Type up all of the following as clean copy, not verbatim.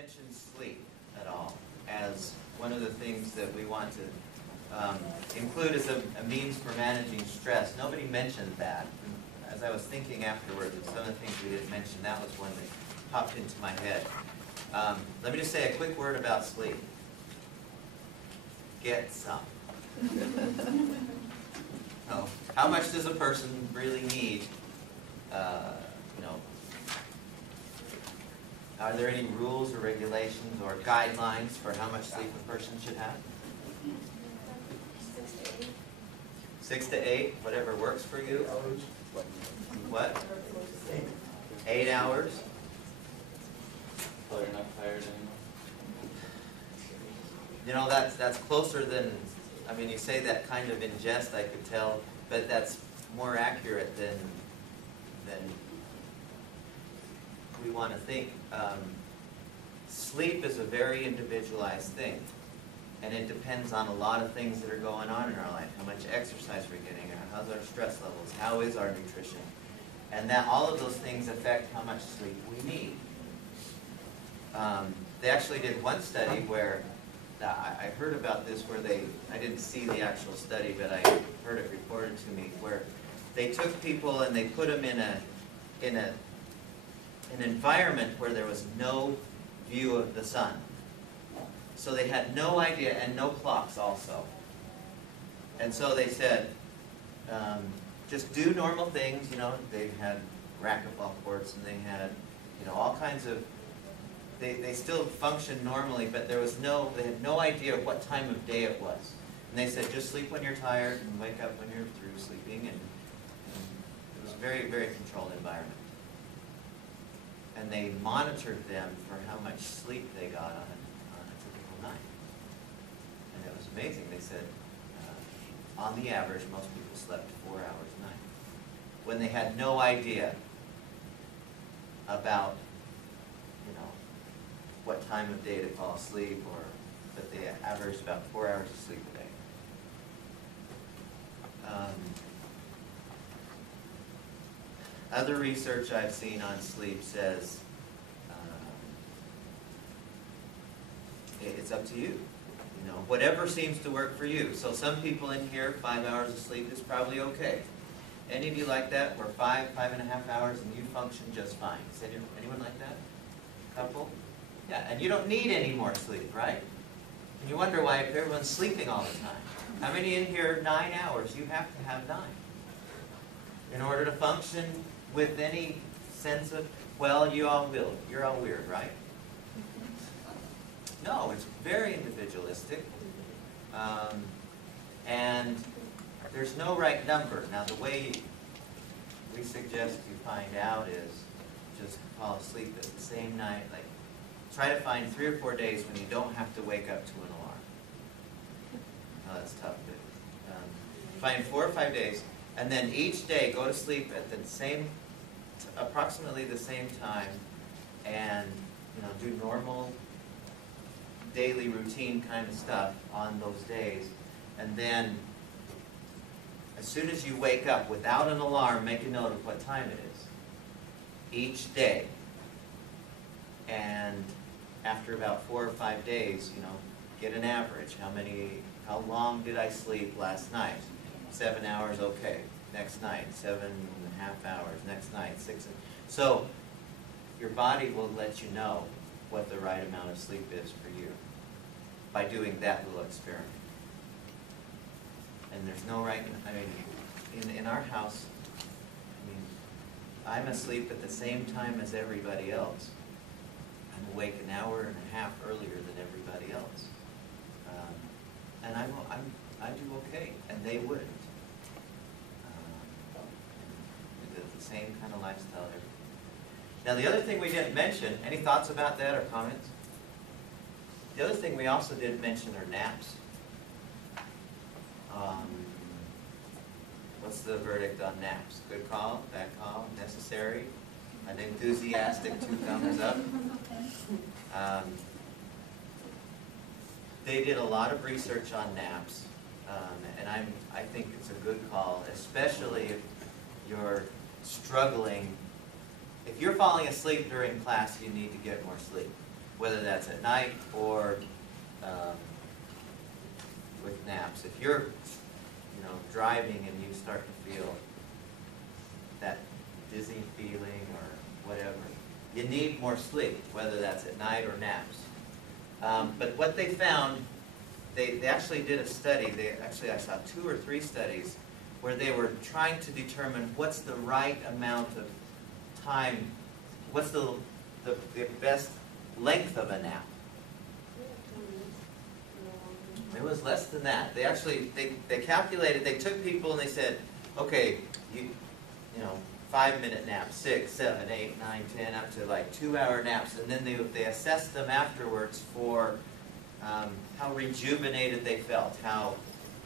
mention sleep at all as one of the things that we want to include as a means for managing stress. Nobody mentioned that. As I was thinking afterwards of some of the things we didn't mention, that was one that popped into my head. Let me just say a quick word about sleep. Get some. So, how much does a person really need? Are there any rules or regulations or guidelines for how much sleep a person should have? 6 to 8, whatever works for you. What? 8 hours. So you're not tired anymore? You know, that's closer than, I mean, you say that kind of in jest, I could tell, but that's more accurate than we want to think. Sleep is a very individualized thing, and it depends on a lot of things that are going on in our life. How much exercise we're getting, how's our stress levels, how is our nutrition, and that all of those things affect how much sleep we need. They actually did one study where I heard about this where I didn't see the actual study, but I heard it reported to me, where they took people and they put them in an environment where there was no view of the sun. So they had no idea, and no clocks also. And so they said, just do normal things, they had racquetball courts and they had, all kinds of, they still functioned normally, but they had no idea what time of day it was. And they said, just sleep when you're tired and wake up when you're through sleeping, and it was a very, very controlled environment. And they monitored them for how much sleep they got on a typical night. And it was amazing. They said, on the average, most people slept 4 hours a night. When they had no idea about, what time of day to fall asleep, but they averaged about 4 hours of sleep a day. Other research I've seen on sleep says it's up to you. Whatever seems to work for you. So some people in here, 5 hours of sleep is probably okay. Any of you like that? Where 5.5 hours, and you function just fine. Is anyone like that? Couple? Yeah, and you don't need any more sleep, right? And you wonder why everyone's sleeping all the time. How many in here, 9 hours? You have to have 9. In order to function with any sense of, well, you all will. You're all weird, right? No, it's very individualistic. And there's no right number. Now, the way we suggest you find out is just fall asleep at the same night. Like, try to find 3 or 4 days when you don't have to wake up to an alarm. Oh, that's tough. But, find 4 or 5 days, and then each day go to sleep at approximately the same time, and do normal daily routine kind of stuff on those days, and then as soon as you wake up without an alarm, make a note of what time it is each day. And after about 4 or 5 days, get an average. How long did I sleep last night? 7 hours, okay. Next night, 7.5 hours. Next night, 6. So your body will let you know what the right amount of sleep is for you by doing that little experiment. And there's no right, in our house, I'm asleep at the same time as everybody else. I'm awake an hour and a half earlier than everybody else. And I do okay, and they wouldn't. The same kind of lifestyle. Now, the other thing we didn't mention, any thoughts about that or comments? The other thing we also didn't mention are naps. What's the verdict on naps? Good call, bad call, necessary? An enthusiastic 2 thumbs up. They did a lot of research on naps, and I think it's a good call, especially if you're struggling. If you're falling asleep during class, you need to get more sleep. whether that's at night or with naps. If you're, driving and you start to feel that dizzy feeling or whatever, you need more sleep, whether that's at night or naps. But what they found, they actually did a study. I saw 2 or 3 studies where they were trying to determine what's the right amount of time, what's the best length of a nap. It was less than that. They actually, they calculated, they took people and they said, okay, 5-minute naps, 6, 7, 8, 9, 10, up to like 2-hour naps, and then they assessed them afterwards for how rejuvenated they felt, how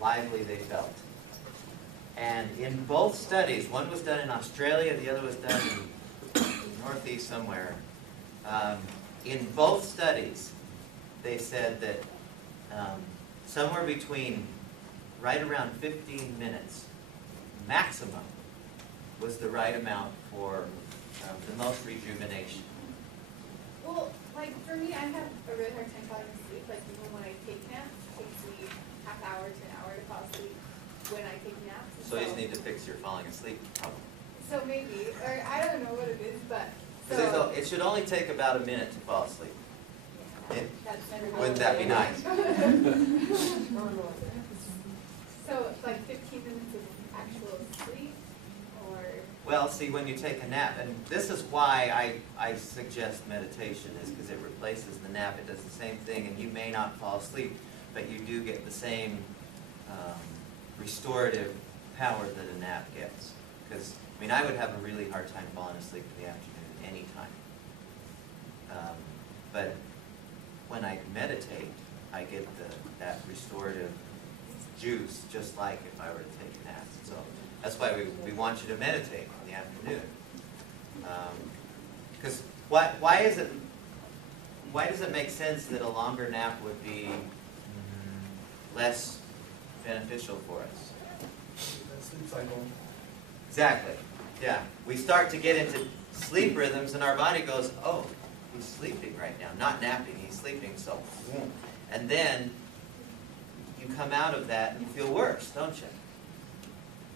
lively they felt. And in both studies, one was done in Australia, the other was done in the Northeast somewhere. In both studies, they said that somewhere between right around 15 minutes maximum was the right amount for the most rejuvenation. Well, like for me, I have a really hard time falling asleep. Like even when I take naps, it takes me half hour to an hour to fall asleep when I take naps. So you just need to fix your falling asleep problem. So maybe, or I don't know what it is, but. Because it should only take about a minute to fall asleep. Wouldn't that be nice? So like 15 minutes of actual sleep, or? Well, see, when you take a nap, and this is why I suggest meditation, is because it replaces the nap. It does the same thing, and you may not fall asleep, but you do get the same restorative power that a nap gets. Because, I would have a really hard time falling asleep in the afternoon any time. But when I meditate, I get that restorative juice, just like if I were to take a nap. So that's why we want you to meditate in the afternoon. Because why does it make sense that a longer nap would be less beneficial for us? Sleep cycle. Exactly. Yeah. We start to get into sleep rhythms, and our body goes, oh, he's sleeping right now, not napping, he's sleeping, so. And then you come out of that and you feel worse, don't you?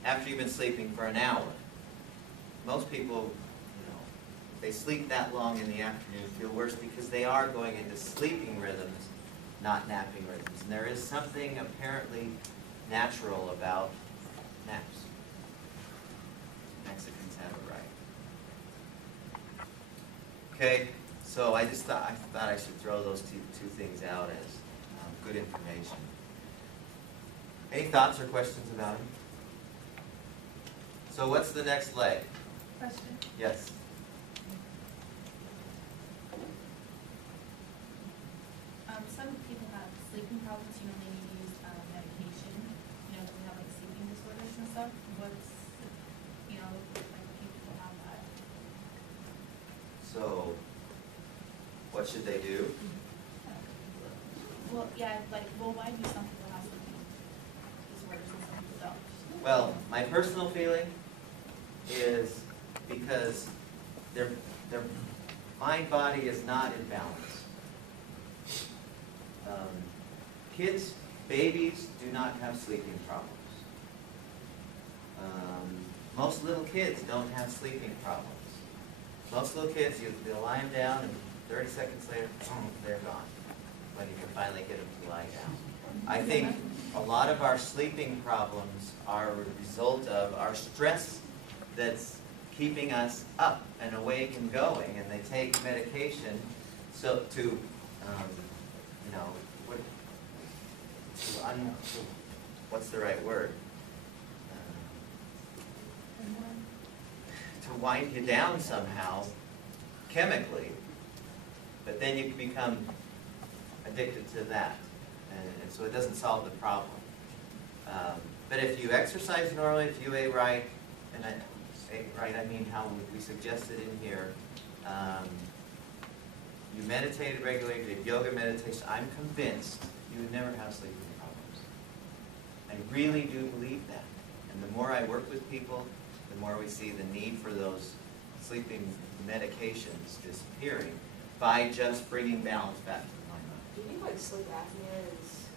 After you've been sleeping for an hour. Most people, they sleep that long in the afternoon, feel worse because they are going into sleeping rhythms, not napping rhythms. And there is something apparently natural about naps. Mexicans have it right. Okay, so I thought I should throw those two things out as good information. Any thoughts or questions about them? So what's the next leg? Question. Yes. Some people have sleeping problems, they need to use medication, they have like sleeping disorders and stuff. What's, like people have that? So, what should they do? Well, yeah, why do some people have sleeping disorders and some people don't? Well, my personal feeling is because their mind-body is not in balance. Babies do not have sleeping problems. Most little kids don't have sleeping problems. Most little kids, they'll lie them down, and 30 seconds later, they're gone, when you can finally get them to lie down. I think a lot of our sleeping problems are a result of our stress that's keeping us up and awake and going, and they take medication to what's the right word? To wind you down somehow, chemically, but then you become addicted to that, and so it doesn't solve the problem. But if you exercise normally, if you ate right, and I mean how we suggested in here, you meditated regularly, did yoga meditation, I'm convinced you would never have sleeping problems. I really do believe that. And the more I work with people, the more we see the need for those sleeping medications disappearing. by just bringing balance back to the mind. Do you think like sleep apnea is